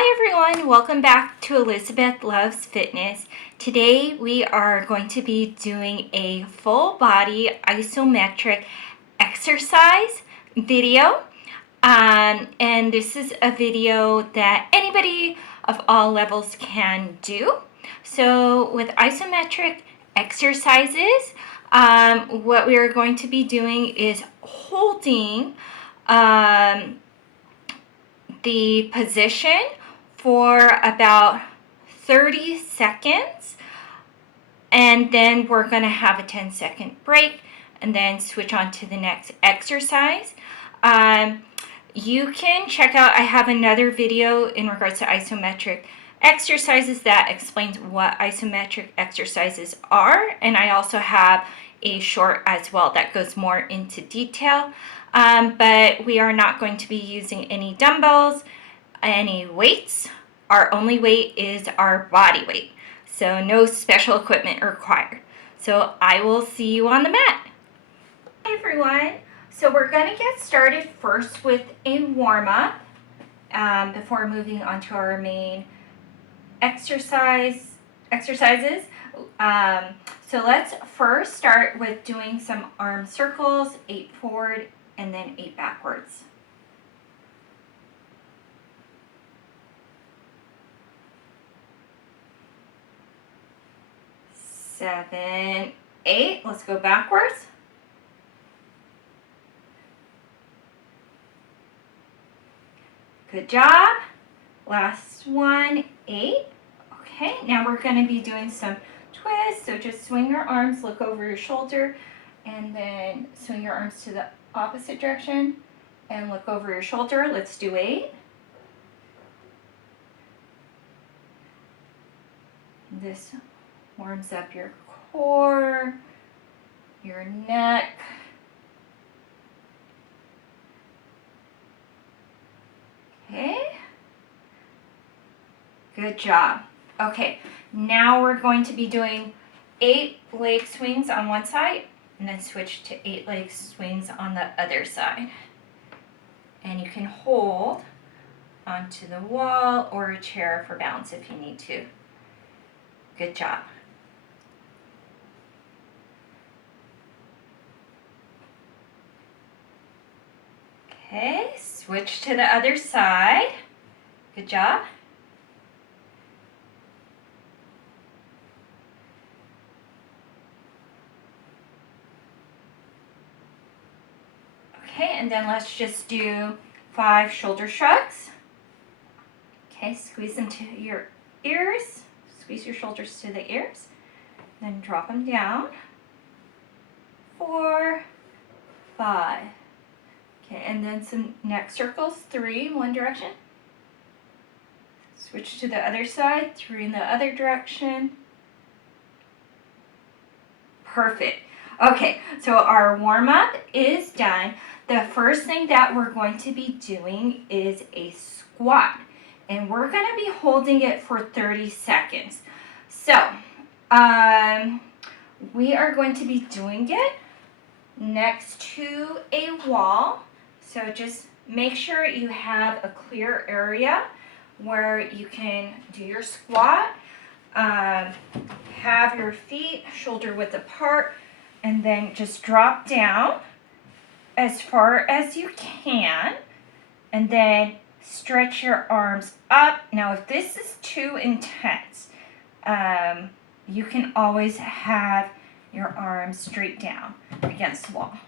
Hi everyone, welcome back to Elizabeth Loves Fitness. Today we are going to be doing a full body isometric exercise video. And this is a video that anybody of all levels can do. So with isometric exercises, what we are going to be doing is holding the position for about 30 seconds, and then we're going to have a 10-second break and then switch on to the next exercise. You can check out, I have another video in regards to isometric exercises that explains what isometric exercises are, and I also have a short as well that goes more into detail. But we are not going to be using any dumbbells, any weights. Our only weight is our body weight, so no special equipment required. So I will see you on the mat. Hi everyone. So we're going to get started first with a warm-up before moving on to our main exercises. So let's first start with doing some arm circles, 8 forward and then 8 backwards. 7, 8. Let's go backwards. Good job. Last one, 8. Okay, now we're going to be doing some twists. So just swing your arms, look over your shoulder, and then swing your arms to the opposite direction and look over your shoulder. Let's do 8. This warms up your core, your neck. Okay. Good job. Okay, now we're going to be doing 8 leg swings on one side and then switch to 8 leg swings on the other side. And you can hold onto the wall or a chair for balance if you need to. Good job. Okay, switch to the other side. Good job. Okay, and then let's just do 5 shoulder shrugs. Okay, squeeze them to your ears. Squeeze your shoulders to the ears. Then drop them down. 4, 5. Okay, and then some neck circles, 3 in one direction. Switch to the other side, 3 in the other direction. Perfect. Okay, so our warm-up is done. The first thing that we're going to be doing is a squat. And we're going to be holding it for 30 seconds. So, we are going to be doing it next to a wall. So just make sure you have a clear area where you can do your squat. Have your feet shoulder width apart, and then just drop down as far as you can, and then stretch your arms up. Now if this is too intense, you can always have your arms straight down against the wall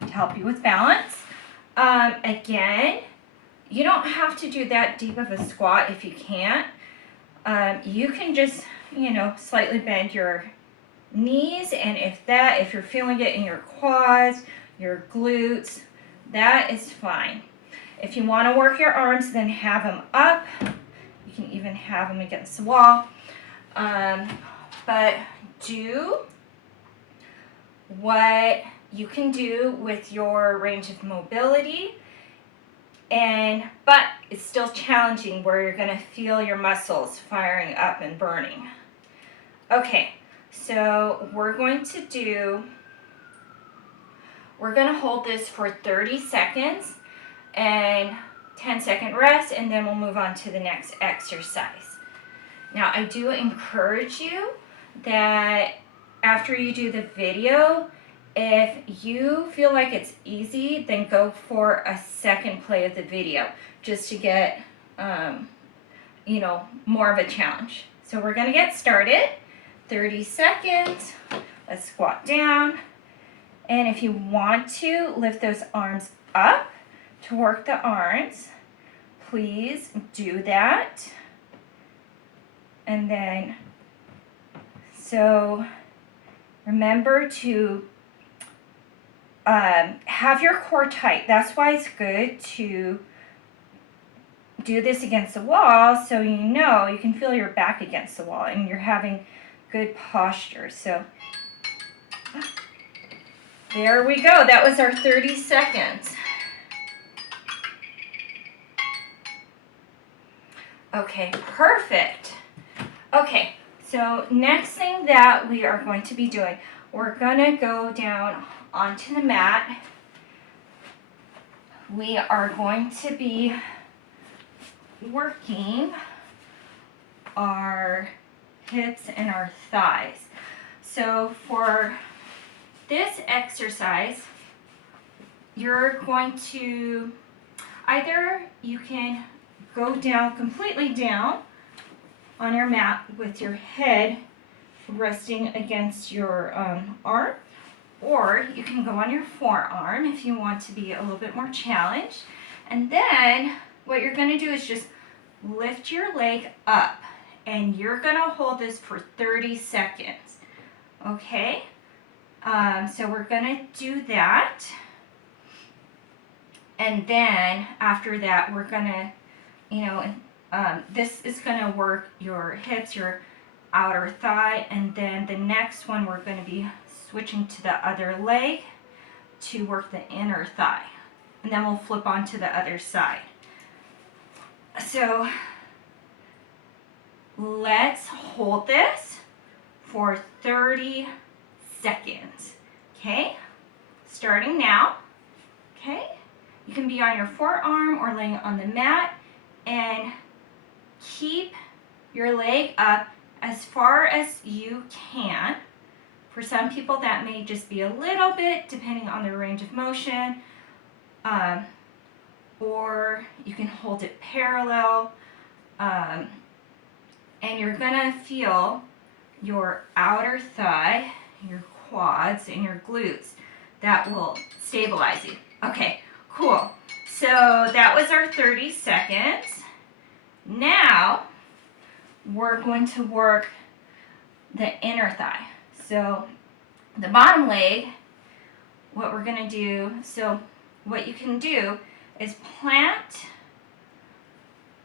to help you with balance. Again, you don't have to do that deep of a squat if you can't. You can just, slightly bend your knees, and if you're feeling it in your quads, your glutes, that is fine. If you want to work your arms, then have them up. You can even have them against the wall. But do what you can do with your range of mobility, but it's still challenging where you're going to feel your muscles firing up and burning. Okay, so we're going to hold this for 30 seconds and 10-second rest, and then we'll move on to the next exercise. Now, I do encourage you that after you do the video, if you feel like it's easy, then go for a second play of the video just to get, more of a challenge. So we're gonna get started. 30 seconds. Let's squat down. And if you want to lift those arms up to work the arms, please do that. And then, so remember to have your core tight. That's why it's good to do this against the wall, so you can feel your back against the wall and you're having good posture. So there we go. That was our 30 seconds. Okay, perfect. Okay, so next thing that we are going to be doing, we're going to go down onto the mat. We are going to be working our hips and our thighs. So for this exercise, you're going to either you can go down completely down on your mat with your head resting against your arm, or you can go on your forearm if you want to be a little bit more challenged. And then what you're going to do is just lift your leg up, and you're going to hold this for 30 seconds. Okay? So we're going to do that. And then after that, we're going to, this is going to work your hips, your outer thigh, and then the next one we're going to be switching to the other leg to work the inner thigh. And then we'll flip on to the other side. So let's hold this for 30 seconds. Okay? Starting now. Okay? You can be on your forearm or laying on the mat, and keep your leg up as far as you can. For some people that may just be a little bit depending on their range of motion, or you can hold it parallel, and you're gonna feel your outer thigh, your quads, and your glutes. That will stabilize you. Okay, cool. So that was our 30 seconds. Now we're going to work the inner thigh. So the bottom leg, what we're going to do, so what you can do is plant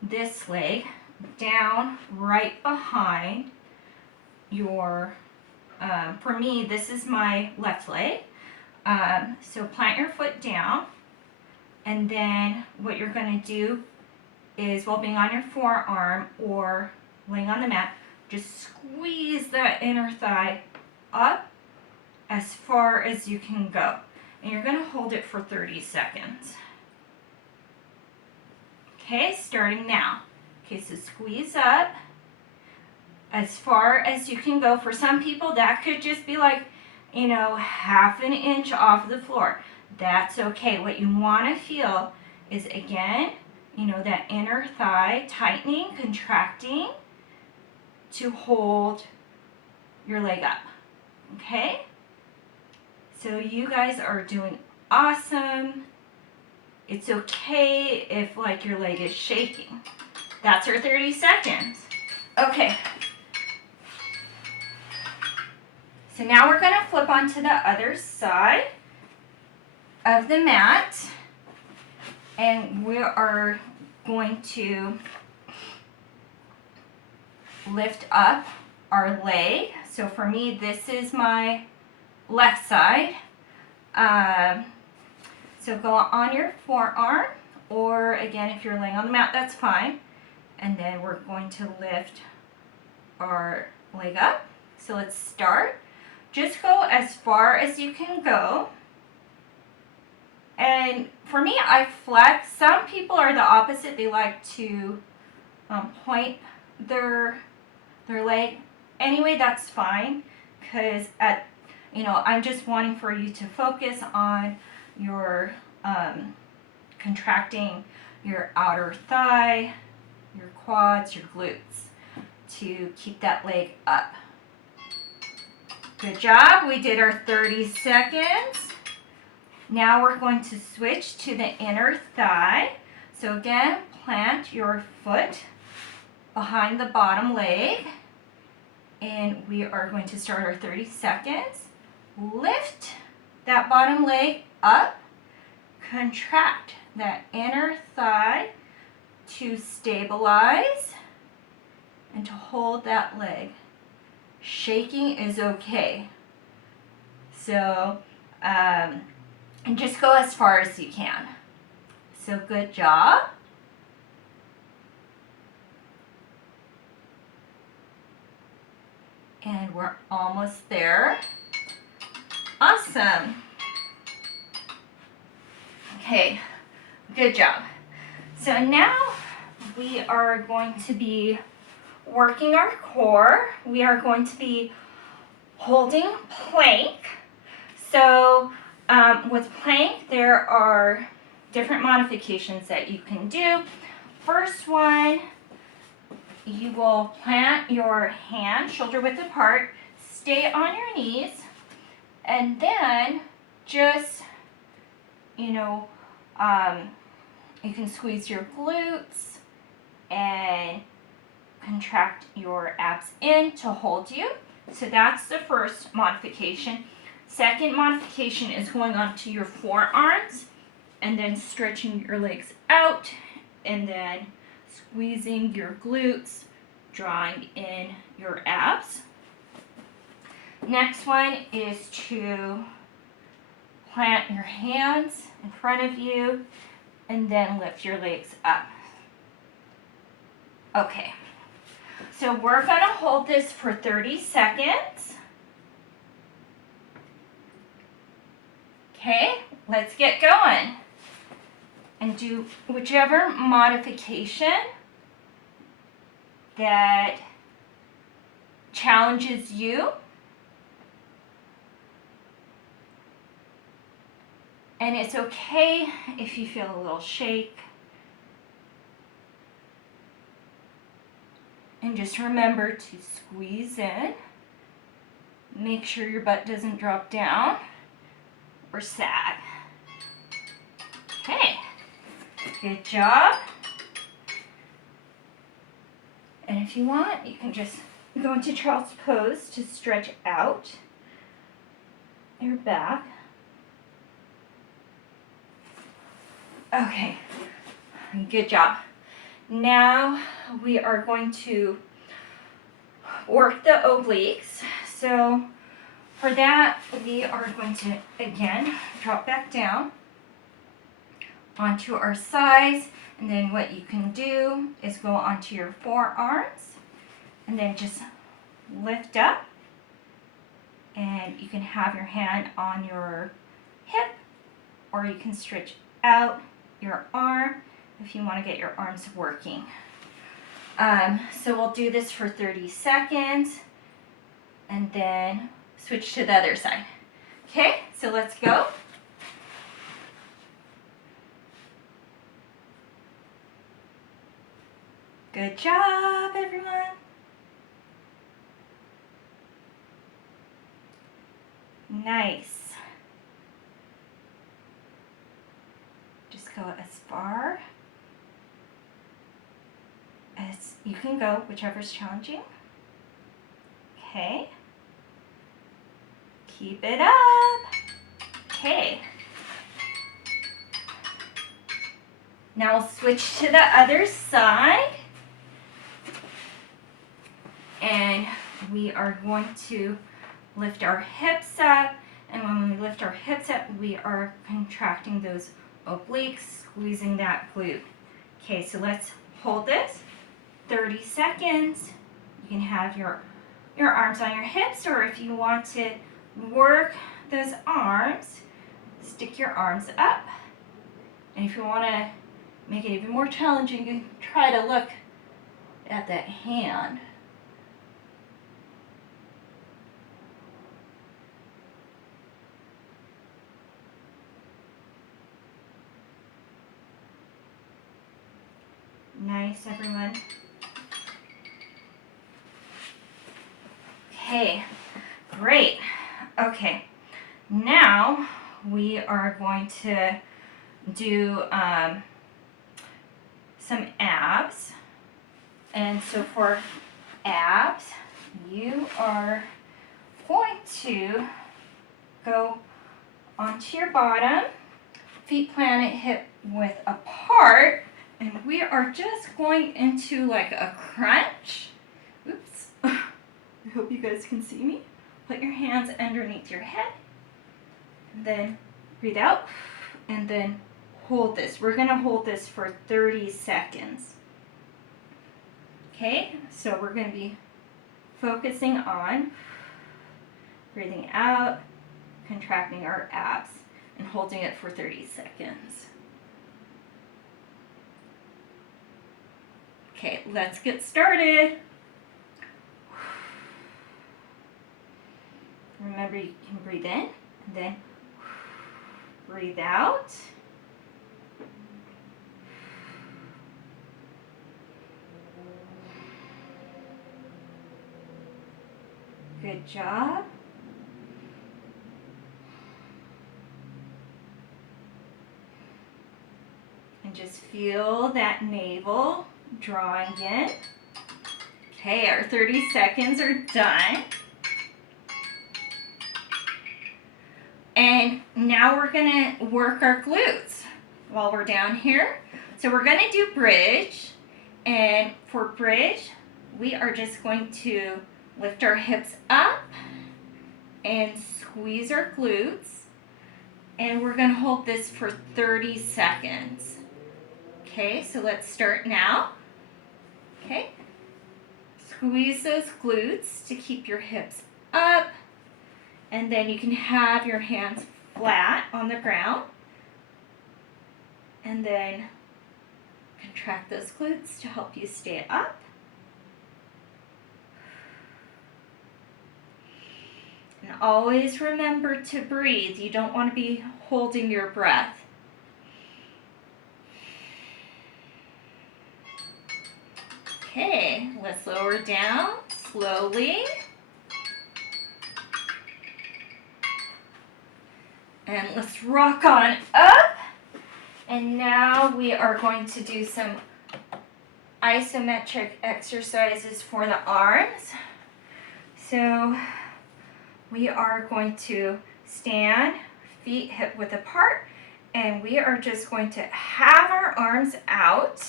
this leg down right behind your, for me, this is my left leg. So plant your foot down, and then what you're going to do is, while being on your forearm or laying on the mat, just squeeze that inner thigh up as far as you can go. And you're going to hold it for 30 seconds. Okay, starting now. Okay, so squeeze up as far as you can go. For some people, that could just be like, half an inch off the floor. That's okay. What you want to feel is, again, that inner thigh tightening, contracting to hold your leg up. Okay? So you guys are doing awesome. It's okay if your leg is shaking. That's our 30 seconds. Okay. So now we're going to flip onto the other side of the mat, and we are going to lift up our leg. So for me, this is my left side. So go on your forearm, or again, if you're laying on the mat, that's fine. And then we're going to lift our leg up. So let's start. Just go as far as you can go. And for me, I flex. Some people are the opposite. They like to point their leg. Anyway, that's fine, because I'm just wanting for you to focus on your contracting your outer thigh, your quads, your glutes, to keep that leg up. Good job. We did our 30 seconds. Now we're going to switch to the inner thigh. So again, plant your foot behind the bottom leg. And we are going to start our 30 seconds. Lift that bottom leg up. Contract that inner thigh to stabilize and to hold that leg. Shaking is okay. So, and just go as far as you can. So good job. And we're almost there. Awesome. Okay, good job. So now we are going to be working our core. We are going to be holding plank. So with plank, there are different modifications that you can do. First one, you will plant your hand shoulder width apart, stay on your knees, and then just, you can squeeze your glutes and contract your abs in to hold you. So that's the first modification. Second modification is going onto your forearms and then stretching your legs out and then squeezing your glutes, drawing in your abs. Next one is to plant your hands in front of you and then lift your legs up. Okay, so we're going to hold this for 30 seconds. Okay, let's get going and do whichever modification that challenges you. And it's okay if you feel a little shake. And just remember to squeeze in. Make sure your butt doesn't drop down or sag. Okay, good job. And if you want, you can just go into child's pose to stretch out your back. Okay, good job. Now we are going to work the obliques. So for that, we are going to, again, drop back down onto our sides. And then what you can do is go onto your forearms and then just lift up. And you can have your hand on your hip, or you can stretch out your arm if you want to get your arms working. So we'll do this for 30 seconds and then switch to the other side. Okay, so let's go. Good job, everyone. Nice. Just go as far as you can go, whichever's challenging. Okay. Keep it up. Okay. Now we'll switch to the other side. And we are going to lift our hips up. And when we lift our hips up, we are contracting those obliques, squeezing that glute. Okay, so let's hold this 30 seconds. You can have your arms on your hips, or if you want to work those arms, stick your arms up And if you want to make it even more challenging, you can try to look at that hand. Nice, everyone. Okay, great. Okay, now we are going to do some abs. And so for abs, you are going to go onto your bottom, feet planted, hip width apart, and we are just going into like a crunch. Oops. I hope you guys can see me. Put your hands underneath your head, and then breathe out, and then hold this. We're gonna hold this for 30 seconds. Okay, so we're gonna be focusing on breathing out, contracting our abs, and holding it for 30 seconds. Okay, let's get started. Remember, you can breathe in, and then breathe out. Good job. And just feel that navel drawing in. Okay, our 30 seconds are done. And now we're gonna work our glutes while we're down here. So we're gonna do bridge. And for bridge, we are just going to lift our hips up and squeeze our glutes. And we're gonna hold this for 30 seconds. Okay, so let's start now. Okay, squeeze those glutes to keep your hips up. And then you can have your hands flat on the ground. And then contract those glutes to help you stay up. And always remember to breathe. You don't want to be holding your breath. Okay, let's lower down slowly. And let's rock on up. And now we are going to do some isometric exercises for the arms. So we are going to stand, feet hip width apart, and we are just going to have our arms out,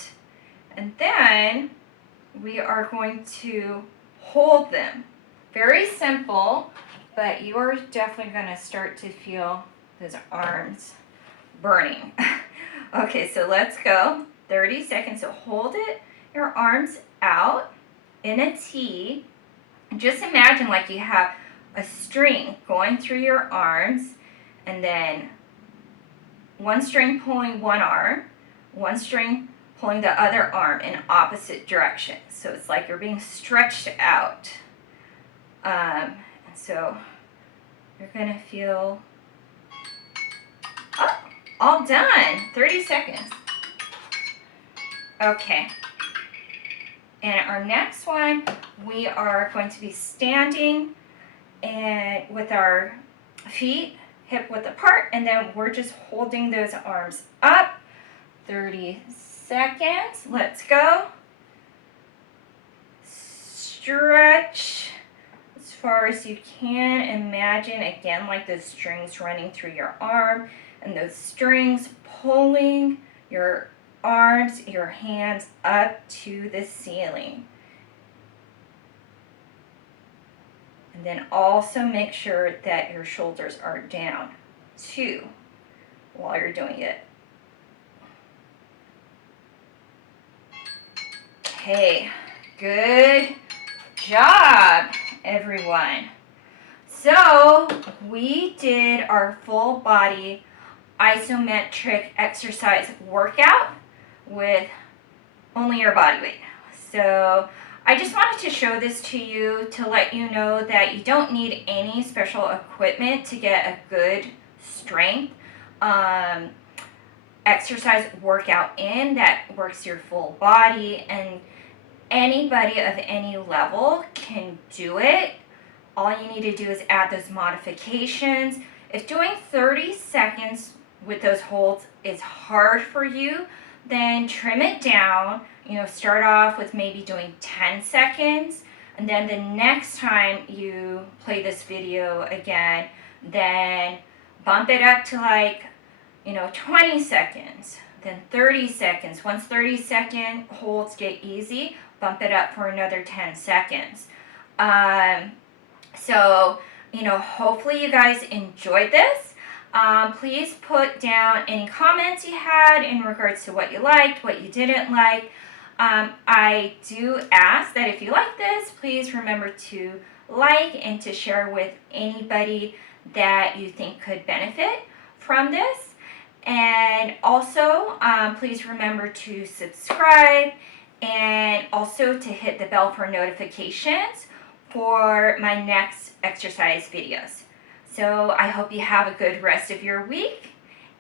and then we are going to hold them. Very simple, but you are definitely going to start to feel those arms burning. Okay, so let's go. 30 seconds. So hold it, your arms out in a T. Just imagine like you have a string going through your arms, and then one string pulling one arm, one string pulling the other arm in opposite direction. So it's like you're being stretched out. And so you're going to feel, oh, all done. 30 seconds. Okay. And our next one, we are going to be standing and with our feet hip width apart, and then we're just holding those arms up. 30 seconds. Let's go. Stretch as far as you can. Imagine again like those strings running through your arm, and those strings pulling your arms, your hands up to the ceiling. And then also make sure that your shoulders are down too while you're doing it. Okay, good job, everyone. So we did our full body isometric exercise workout with only your body weight. So I just wanted to show this to you to let you know that you don't need any special equipment to get a good strength exercise workout in that works your full body, and anybody of any level can do it. All you need to do is add those modifications. If doing 30 seconds with those holds is hard for you, then trim it down. Start off with maybe doing 10 seconds, and then the next time you play this video again, then bump it up to 20 seconds, then 30 seconds. Once 30-second holds get easy, bump it up for another 10 seconds. So, hopefully you guys enjoyed this. Please put down any comments you had in regards to what you liked, what you didn't like. I do ask that if you like this, please remember to like and to share with anybody that you think could benefit from this. And also, please remember to subscribe and also to hit the bell for notifications for my next exercise videos. So I hope you have a good rest of your week,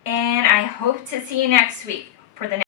and I hope to see you next week for the next